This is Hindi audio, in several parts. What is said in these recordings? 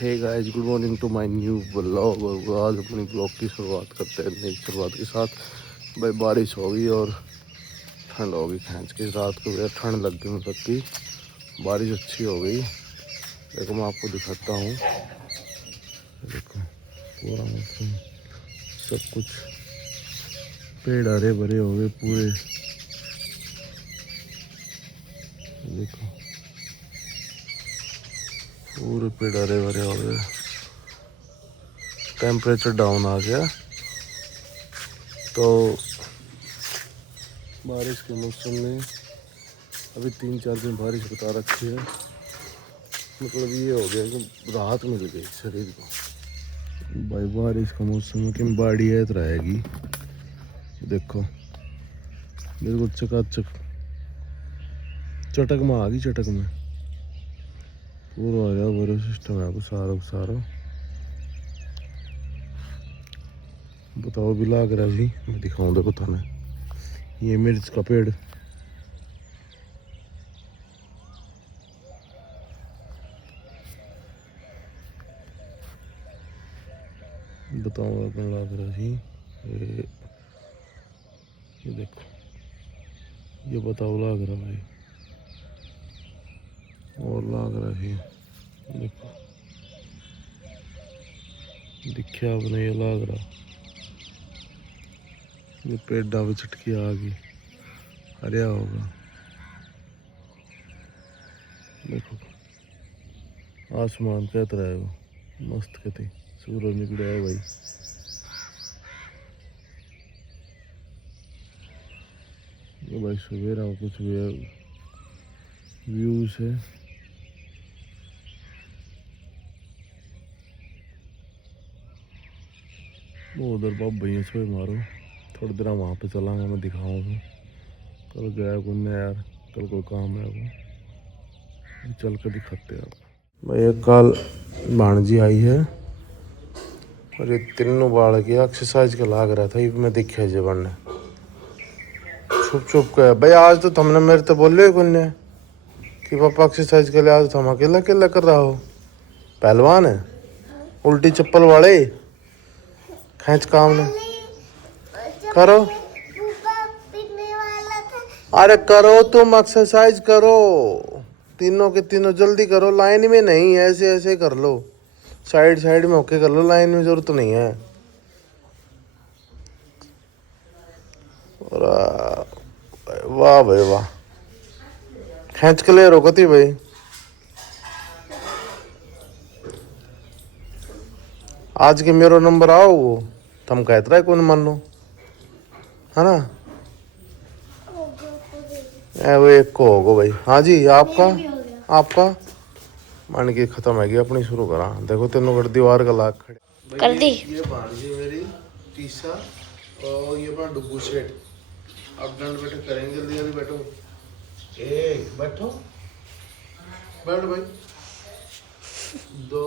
Hey guys, good morning to my new blog. और आज अपनी ब्लॉग की शुरुआत करते हैं नई शुरुआत के साथ। भाई बारिश हो गई और ठंड हो गई खींच के। रात को यार ठंड लग गई, मतलब कि बारिश अच्छी हो गई। देखो मैं आपको दिखाता हूँ। देखो पूरा मौसम सब कुछ, पेड़ हरे भरे हो गए पूरे। देखो पूरे पेड़ हरे भरे हो गए। टेम्परेचर डाउन आ गया। तो बारिश के मौसम में अभी 3-4 दिन बारिश बता रखी है। मतलब ये हो गया कि राहत मिल गई शरीर को। भाई बारिश का मौसम कि बाड़ी है रहेगी। देखो बिल्कुल चकाचक, चटक में आ गई। चटक में पूरा आ गया, बड़ा सिस्टम है सारा सारा। बताओ भी लाग रहा जी, मैं दिखाऊँ देखो थाने। ये मिर्च का पेड़, बताओ अपन लाग रहा जी। ये देखो, ये बताओ लाग रहा भाई। और लाग रहा जी, देखो दिखा आपने, ये लाग रहा। ये पेड़ भी छटकी आ गई, हरिया होगा। देखो आसमान क्या तरह है वो, मस्त कहती। सूरज निकला है भाई। ये भाई सवेरा कुछ व्यूज है। वो उधर बाप भैया से मारो। थोड़ी देर वहाँ पे चलाऊंगा, मैं दिखाऊंगा। कल गया घूमने यार, कल कोई काम है वो, चल कर दिखाते हैं आप। भाई कल भाणजी आई है और ये तीनों बाढ़ की एक्सरसाइज का लाग रहा था। ये मैं देखा जबन ने छुप छुप के। भाई आज तो तुमने मेरे तो बोले कुन्ने कि पापा एक्सरसाइज के लिए आज तुम अकेला अकेला कर रहा हो। पहलवान है, उल्टी चप्पल वाले, खींच काम ने करो। अरे करो तुम, एक्सरसाइज करो। तीनों के तीनों जल्दी करो, लाइन में नहीं, ऐसे ऐसे कर लो। साइड साइड में होके कर लो, लाइन में जरूरत नहीं है। और वाह भाई वाह, खींच के ले रोकती भाई। आज के मेरो नंबर आओ वो तुम कहते रहे कौन मान लो, है ना। वो एक को होगा भाई। हाँ जी, आपका आपका मान के खत्म है गया अपनी। शुरू करा देखो, तीनों कर दीवार का लाख खड़े कर दी। ये भांजी मेरी टीसा और ये अपना डुगू सेठ। अब दंड बैठक करेंगे, जल्दी जल्दी बैठो। बैठो, बैठ भाई। 2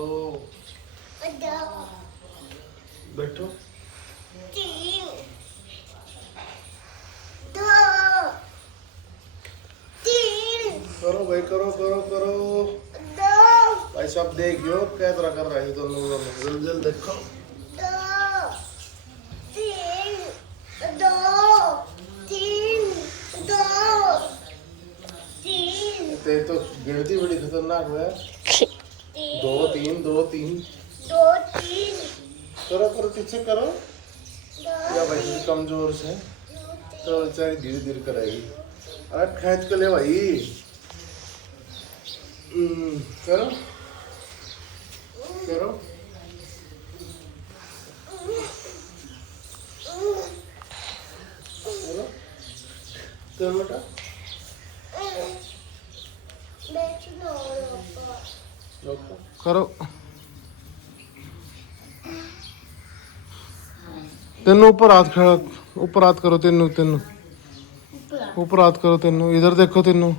बैठो, 3 करो भाई, करो करो करो भाई। सब देखियो क्या तरह कर रहे हैं दोनों, जल्दी जल्दी देखो। 2 3 तो गिनती बड़ी खतरनाक है। 2 3 2 3 करो करो, पीछे करो। या भाई कमजोर से तो बेचारी धीरे धीरे करेगी। अरे खींच के ले भाई। करो करो करो बेटा। करो, तेनों ऊपर हाथ खड़ा, ऊपर हाथ करो। तेनों तेनों ऊपर हाथ करो। तेनों इधर देखो। तेनों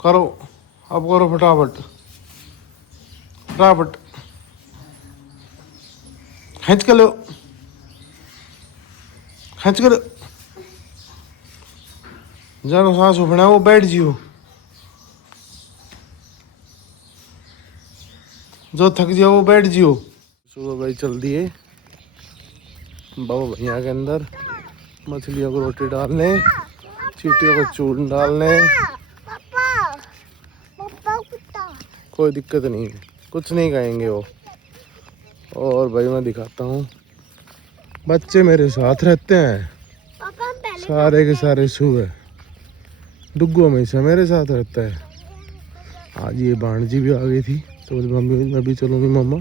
करो, अब करो फटाफट फटाफट। खींच के लो, खींच के लो। जानो सांस उठना, वो बैठ जियो। जो थक जाओ बैठ जियो। सुबह भाई चल दिए बाबा भैया के अंदर मछलियों को रोटी डालने, चींटियों को चून डालने। कोई दिक्कत नहीं है, कुछ नहीं कहेंगे वो। और भाई मैं दिखाता हूँ, बच्चे मेरे साथ रहते हैं सारे के सारे। सुबह डुग्गू हमेशा मेरे साथ रहता है। आज ये भाणजी भी आ गई थी तो बोली मम्मी मैं भी चलूँगी मम्मा।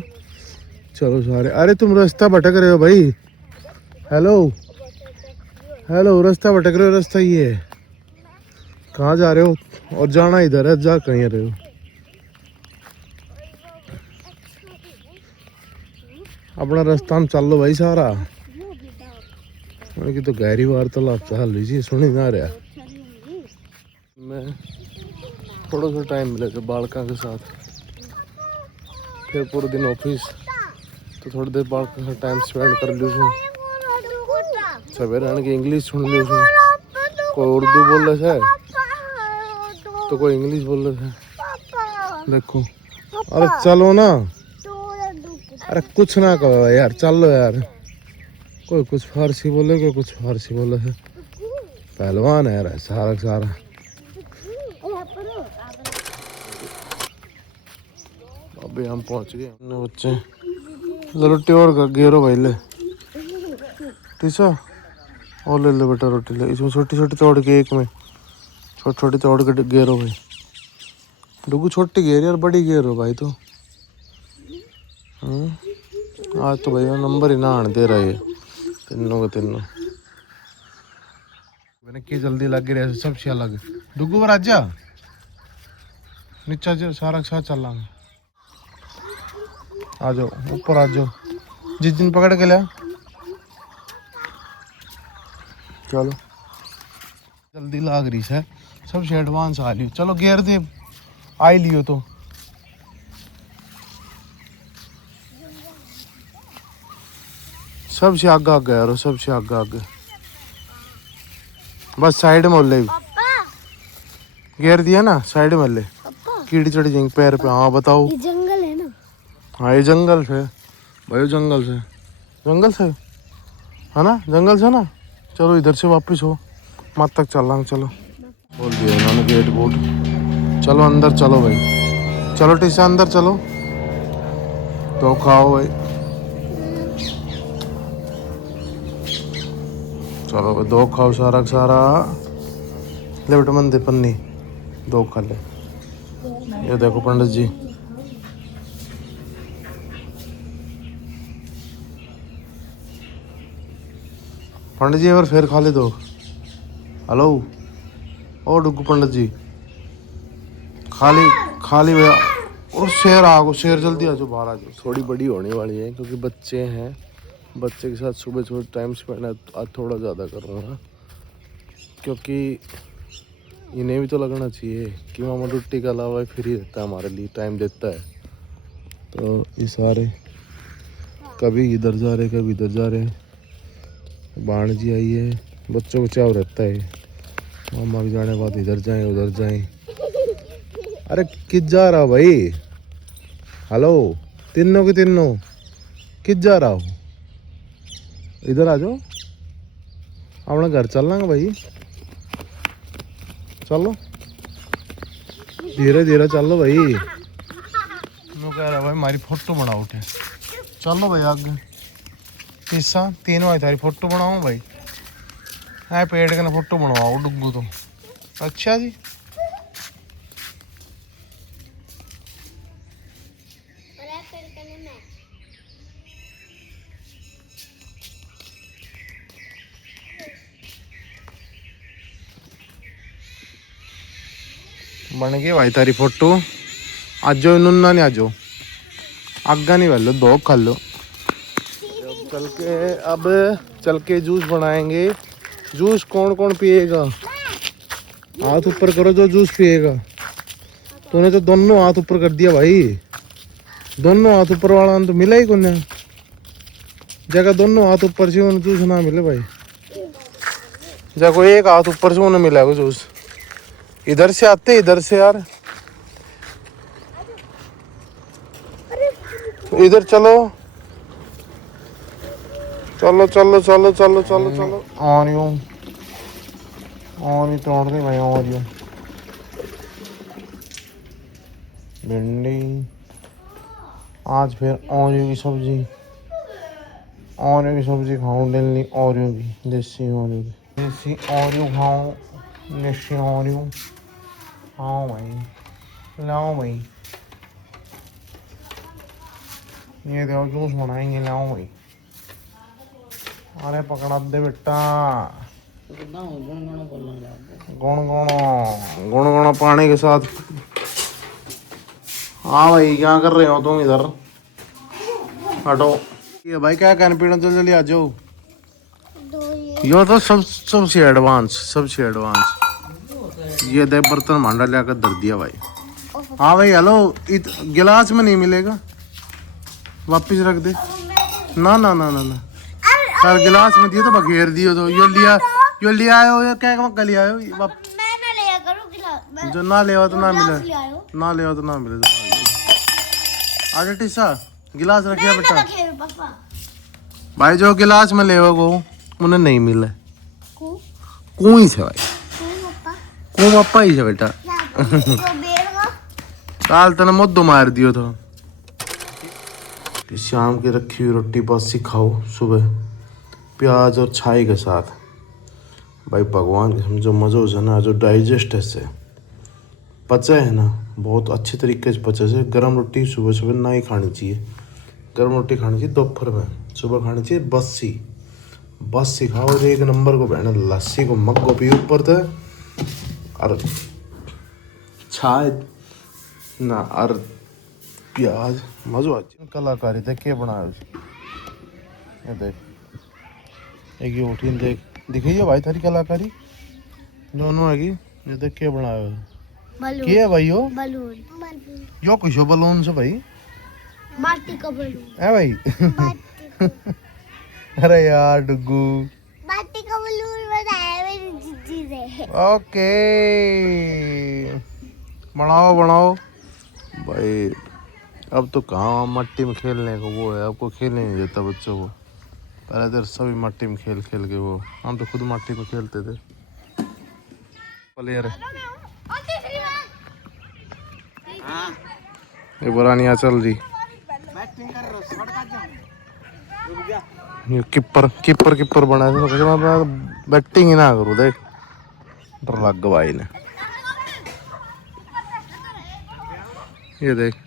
चलो सारे। अरे तुम रास्ता भटक रहे हो भाई। हेलो हेलो, रास्ता भटक रहे हो, रास्ता ये है। कहाँ जा रहे हो? और जाना इधर है, जा कहीं रहे हो? अपना रास्ता हम चल लो भाई सारा। उनकी तो गहरी वार्तालाप चल रही थी, सुनी ना रहा। मैं थोड़ा सा टाइम मिले थे बालका के साथ, फिर पूरे दिन ऑफिस, तो थोड़ी देर बालका के साथ टाइम स्पेंड कर ली। सवेरे आने की इंग्लिश सुन ली। कोई उर्दू बोल रहे थे तो कोई इंग्लिश बोल रहे थे। देखो, अरे चलो ना, अरे कुछ ना कहो यार, चलो यार। कोई कुछ फारसी बोले, कोई कुछ फारसी बोले थे। पहलवान है यार सारा सारा। अभी हम पहुंच गए बच्चे। रोटी और घेरो भाई ले टीसा, और ले ले बेटा रोटी ले। इसमें छोटी छोटी तोड़ के, एक में छोटी छोटी तोड़ के घेरो भाई। डुगू छोटी घेर यार, बड़ी घेरो भाई तो। आज तो भाई नंबर ही ना आने दे रहा है तीनों के तीनों। मैंने की जल्दी लग रही है सब से अलग। डुगू पर आजा नीचा सारा साथ चल रहा। आ जाओ ऊपर आ जाओ, जिस दिन पकड़ के लिया। चलो जल्दी लाग रही है, सबसे एडवांस आ लियो। चलो गेर दे आई लियो तो। सबसे आगे आगे यार, सबसे आगे आगे बस साइड में ले गेर दिया ना, साइड में ले। कीड़ी चढ़ जाएंगे पैर पे। हाँ बताओ। ये जंगल है ना? हाँ ये जंगल से भाई, जंगल से, जंगल से है ना, जंगल से ना। चलो इधर से वापस हो, मत तक चल रहा। चलो बोल दिया इन्होंने गेट बोर्ड। चलो अंदर चलो भाई, चलो टीसा अंदर चलो, तो खाओ भाई। चलो भाई दो खाओ सारा सारा। ले बेटा मन दे पन्नी, दो खा ले। ये देखो पंडित जी, पंडित जी एक बार फिर खा ले दो। हेलो ओ डुगू पंडित जी, खाली भैया। और शेर आ गो, शेर जल्दी आ जाओ, बाहर आ जाओ। थोड़ी बड़ी होने वाली है क्योंकि बच्चे हैं, बच्चे के साथ सुबह सुबह टाइम स्पेंड आज थोड़ा ज़्यादा करूँगा, क्योंकि इन्हें भी तो लगना चाहिए कि मामा रोटी के अलावा फ्री रहता है, हमारे लिए टाइम देता है। तो ये सारे कभी इधर जा रहे कभी इधर जा रहे। बाण जी आई है, बच्चों को चाव रहता है मामा के जाने बाद इधर जाएं उधर जाएं। अरे किस जा रहा भाई? हेलो तीनों के तीनों किस जा रहा हो? इधर आ जाओ, अपना घर चलना भाई। चलो धीरे धीरे चलो भाई। मैं कह रहा भाई हमारी फोटो बनाओ उठे। चलो भाई आगे तीसा तीनों आई थारी फोटो बनाओ भाई। है पेड़ के ना फोटो बनवाओ डुगू तो। अच्छा जी बन गई भाई तारी फोटो। आज जो नुन्ना नहीं आज आगा नहीं वालो दो खा लो। अब चल के जूस बनाएंगे। जूस कौन कौन पिएगा? हाथ ऊपर करो जो जूस पिएगा। तूने तो दोनों हाथ ऊपर कर दिया भाई, दोनों हाथ ऊपर वाला तो मिला ही कौन जगह। दोनों हाथ ऊपर से उन्हें जूस ना मिले भाई, जगह एक हाथ ऊपर से उन्हें मिला जूस। इधर से आते इधर से यार। इधर चलो चलो चलो चलो चलो चलो चलो आ रही हूँ और नहीं तोड़ दे भाई और यूँ भिंडी आज फिर ओरियो की सब्जी खाऊं डेली ओरियो की देसी ओरियो खाऊं देसी ओरियो हाँ भाई लाओ भाई ये देखो जूस बनाएंगे लाओ भाई अरे पकड़ा दे बेटा गुण गुण पानी के साथ हाँ भाई क्या कर रहे हो तुम इधर हटो ये भाई क्या कहने पीना चल जल्दी आ जाओ यो तो सबसे एडवांस ये दे बर्तन भांडा लेकर धर दिया भाई हाँ भाई हेलो गिलास में नहीं मिलेगा वापिस रख दे ना ना ना ना ना यार गिलास में दियो तो बघेर दियो तो यो लिया आयो या क्या मक्का लिया आयो जो ना ले तो ना मिले आजा टिसा गिलास रखिया बेटा भाई जो गिलास में ले को उन्हें नहीं मिला कुई से भाई पप्पा ही से बेटा काल तने मुद्दो मार दियो था शाम की रखी हुई रोटी बासी खाओ सुबह प्याज और छाई के साथ भाई भगवान के समझो मज़ो हो ना जो डाइजेस्ट है से पचे है ना बहुत अच्छे तरीके से पचे से गर्म रोटी सुबह सुबह ना ही खानी चाहिए गर्म रोटी खानी चाहिए दोपहर में सुबह खानी चाहिए बस्सी खाओ और एक नंबर को बहना लस्सी को मग्गो पी ऊपर थे और छाए ना और प्याज मज़ो आ कलाकारी देख के बनाया ये देख एक ये उठी देख दिखाइए भाई थारी कलाकारी दोनों है ये देख के बनाया क्या भाई यो कुछ हो बलून से भाई माटी का बलून है भाई अरे यार डुगू माटी का बलून बनाया मेरी जीजी ने ओके बनाओ भाई अब तो कहाँ मट्टी में खेलने को वो है आपको खेलने नहीं देता बच्चों को पहले तो सभी मट्टी में खेल के वो हम तो खुद मट्टी में खेलते थे प्लेयर ये बुरानिया चल रही ये किपर बना बैटिंग ही ना करो देख डर लग गया भाई ने ये देख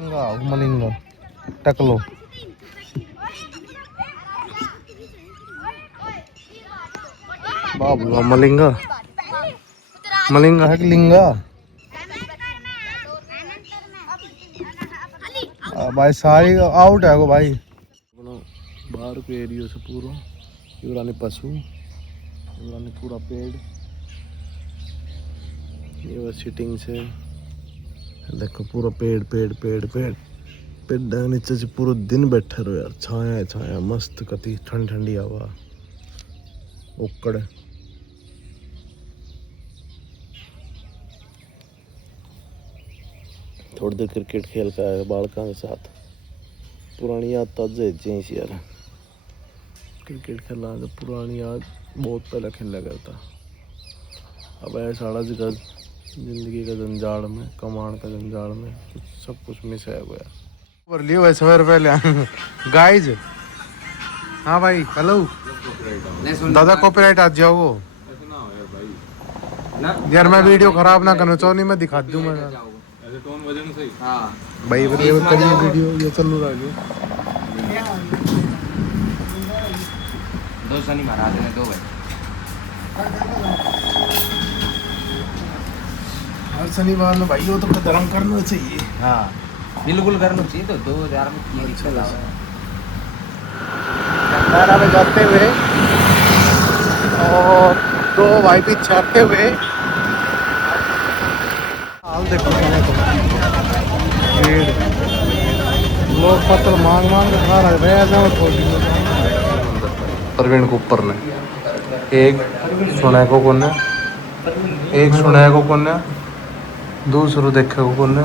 मलिंगा टकलो बाबू मलिंगा है कि लिंगा भाई सारी आउट है को भाई बाहर के एरिया से पूरा युवरानी पशु युवरानी पूरा पेड़ ये वो सिटिंग से देखो पूरा पेड़ नीचे से पूरा दिन बैठे रहो यार छाया मस्त कति ठंडी हवा उकड़ थोड़ी देर क्रिकेट खेल का है बालका के साथ पुरानी याद ताज़ा चेंज यार क्रिकेट खेलना तो पुरानी याद बहुत पहले खेला करता अब ऐसा सारा जगह जिंदगी का जंजाल में कमाण का जंजाल में सब कुछ मिस है गया पर लियो भाई सवेर पहले गाइज हाँ भाई हेलो दादा कॉपीराइट आ जाओ वो यार मैं वीडियो खराब ना करना चाहूँ नहीं मैं दिखा दूँ मैं भाई करिए वीडियो ये चल रहा है दो शनि महाराज ने दो भाई हर शनिवार में भाई वो तो धर्म करना चाहिए हाँ बिल्कुल करना चाहिए तो 2000 में की अच्छा में जाते हुए और दो भाई भी छाते हुए हाल देखो लोग पत्थर मांग के खा रहे प्रवीण को ऊपर ने एक सुने को कोने दूसरो देखे को कौन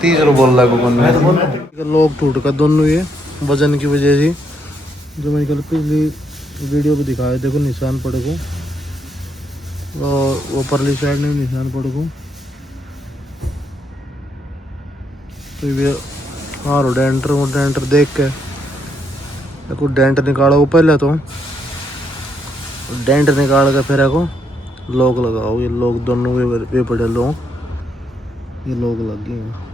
तीसरो बोल रहा को कौन लोग टूट का दोनों ये वजन की वजह से जो मैं कल पिछली वीडियो पे दिखाया देखो निशान पड़े को और वो परली साइड में भी निशान पड़े को तो ये हाँ डेंटर देख के देखो डेंट निकालो पहले तो डेंट निकाल के फिर को लॉक लगाओ ये लॉक दोनों वे पड़े लो ये लॉक लग गए